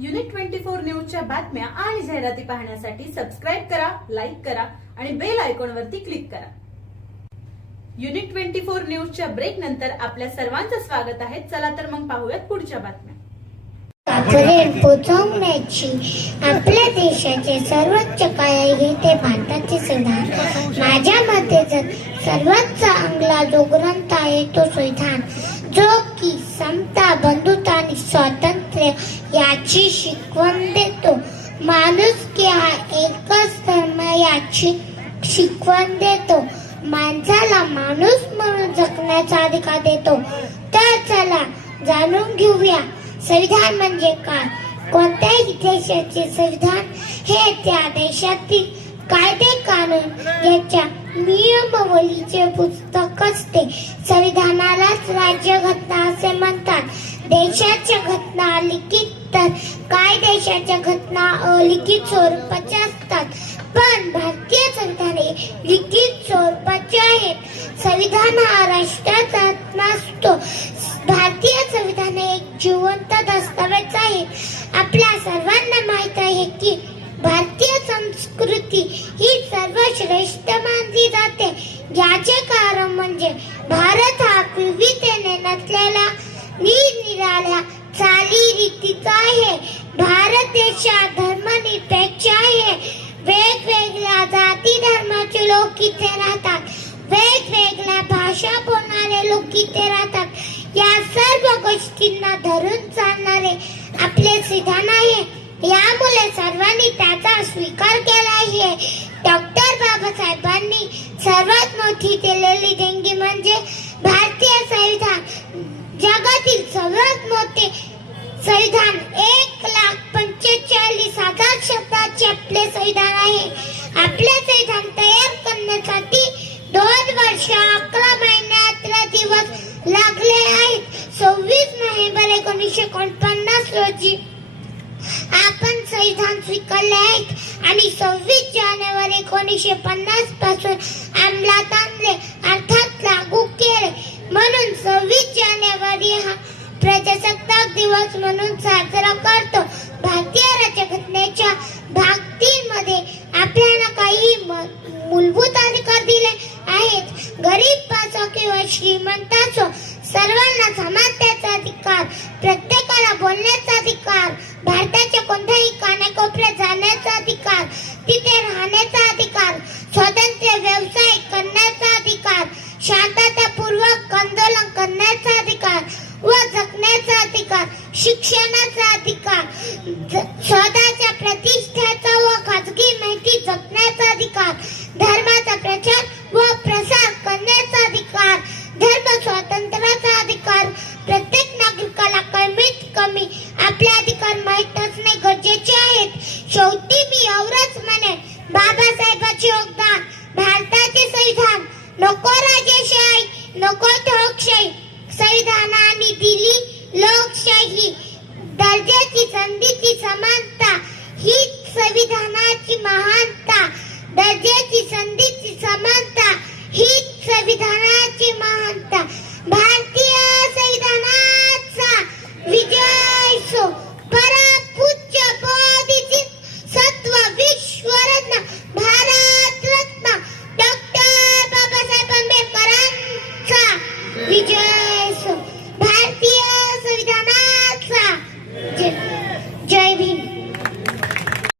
Unit twenty four न्यूजच्या बातम्या आणि जाहिराती पाहण्यासाठी सबस्क्राईब करा लाईक करा आणि बेल आयकॉन वरती क्लिक करा. युनिट ट्वेंटी फोर न्यूजच्या ब्रेक नंतर आपल्या सर्वांचं स्वागत आहे. चला तर मग पाहूयात पुढच्या बातम्या. आपल्या देशाचे सर्वोच्च काय ते भारताचे संविधान माझ्या मते जर सर्वात चांगला जो ग्रंथ आहे तो संविधान जो की समता बंधुता आणि स्वातंत्र्य याची शिकवण देतो. माणूस की हा एकच धर्म याची शिकवण देतो. माणसाला माणूस म्हणून जगण्याचा अधिकार देतो. तर चला जाणून घेऊया संविधान म्हणजे काय? कोणत्याही देशाचे संविधान हे त्या देशातील कायदे कानून याच्या नियमावलीचे पुस्तक असते. संविधानालाच राज्यघटना असे म्हणतात. देशाच्या घटना लिखित तर काय देशाच्या घटना अलिखित स्वरूपाच्या असतात? पण भारतीय संविधाने लिखित स्वरूपाचे आहेत. संविधान हा राष्ट्राचा नसतो भारतीय संविधान हे एक जिवंत दस्तावेज आहे. आपल्या सर्वांना माहीत आहे की भारतीय संस्कृती ही सर्वश्रेष्ठ मानली जाते. याचे कारण म्हणजे भारत हा विविधतेने नसलेला निरनिराळ्या चालीरीतीचा आहे. भारत देशात धर्मनिरपेक्ष आहे. वेगवेगळ्या जाती धर्माचे लोक इथे राहतात. वेगवेगळ्या भाषा बोलणारे लोक इथे राहतात. या सर्व गोष्टींना धरून चालणारे आपले सिद्धांत आहे. यामुळे सर्वांनी त्याचा स्वीकार केला आहे. डॉक्टर बाबासाहेबांनी सर्वात मोठी केलेली देणगी म्हणजे भारतीय संविधान. जगातील सर्वात मोठे संविधान एक लाख पंचेचाळीस हजार शब्दाचे आपले संविधान आहे. आपले संविधान तयार करण्यासाठी दोन वर्ष अकरा महिने अकरा दिवस लागले आहेत. सव्वीस नोव्हेंबर एकोणीसशे एकोणपन्नास रोजी आपण संविधान स्वीकारले आहेत आणि सव्वीस जानेवारी एकोणीसशे पन्नासपासून अंमलात आणले. अर्थात लागू मूलभूत अधिकार दिले आहेत. गरीब किंवा श्रीमंताचा सर्वांना समानतेचा अधिकार प्रत्येकाला बोलण्याचा अधिकार भारताच्या कोणत्याही कानाकोपऱ्यात नको राजेशाही नको ठोकशाही. संविधानाने दिली लोकशाही. दर्जाची संधीची समानता ही संविधानाची महान